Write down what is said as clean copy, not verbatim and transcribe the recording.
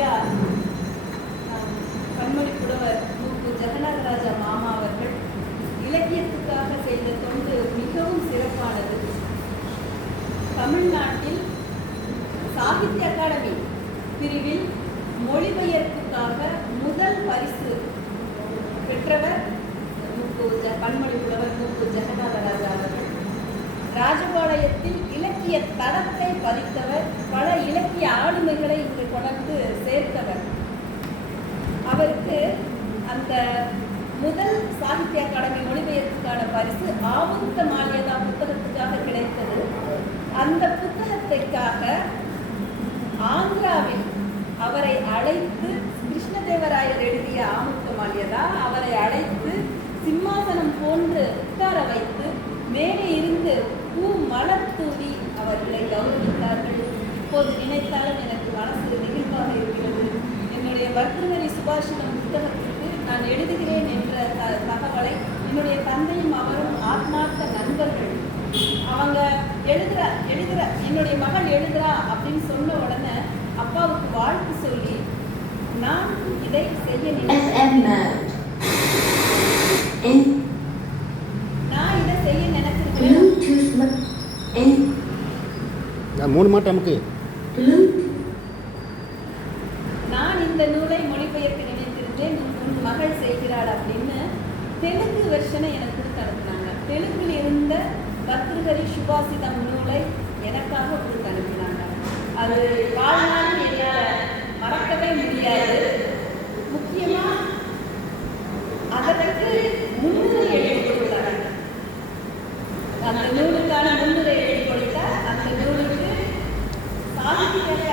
ஐயா கண்மொழி புலவர் மு. ஜெகநாதராஜா மாமா அவர்கள் இலக்கியத்துக்காக செய்த தொண்டு மிகவும் சிறப்பானது. தமிழ்நாட்டில் சாகித்ய அகாடமி பிரிவில் மொழிபெயர்ப்புக்காக முதல் பரிசு பெற்றவர் கண்மொழி புலவர் மு. ஜெகநாதராஜா அவர்கள். ராஜபாளையத்தில் இலக்கிய தடத்தை பதித்தவர், பல இலக்கிய ஆளுமைகளை இங்கு கொண்டு சேர்த்தவர். அவருக்கு அந்த முதல் சாகித்ய அகாடமி மொழிபெயர்ப்புக்கான பரிசு ஆவுத்த மால்யதா புத்தகத்துக்காக கிடைத்தது. அந்த புத்தகத்திற்காக ஆந்திராவில் அவரை அழைத்து, கிருஷ்ணதேவராயர் எழுதிய ஆமுத்த மால்யதா, அவரை அழைத்து சிம்மாசனம் போன்று உட்கார வைத்து மேலே இருந்து பூ மலர் தூவி அவர்களை கௌரவித்தார்கள். இப்போது நினைத்தாலும் எனக்கு மனசு நெகிழ்வாக இருக்கிறது. என்னுடைய பர்தநெறி சுபாஷிதம் புத்தகத்திற்கு நான் எழுதுகிறேன் என்ற தகவலை என்னுடைய தந்தையும் அவரும் ஆத்மார்த்த நண்பர்கள். அவங்க எழுதுற என்னுடைய மகள் எழுதுறா அப்படின்னு சொன்ன உடனே அப்பாவுக்கு வாழ்த்து சொல்லி நான் இதை செய்ய நினைக்கிறேன். நான் இதை செய்ய நினைச்சிருக்கிறேன். 3 மாட்டம் நமக்கு. நான் இந்த நூலை மொழிபெயர்க்க நினைத்திருந்தேன், உன் மகள் செய்கிறாள் அப்படின்னு தெலுங்கு வெர்ஷனை எனக்கு கொடுத்து அனுப்பினாங்க. தெலுங்கில் இருந்த பர்தநெறி சுபாஷிதம் நூலை எனக்காக கொடுத்து அனுப்பினாங்க. அது வாழ்நாளில் என்னால் மறக்கவே முடியாது. முக்கியமாக அதற்கு முன்னுரை எழுதி கொடுத்தாங்க. அந்த நூலுக்கான முன்னுரை எழுதி கொடுத்தார். அந்த நூலுக்கு சாகித்ய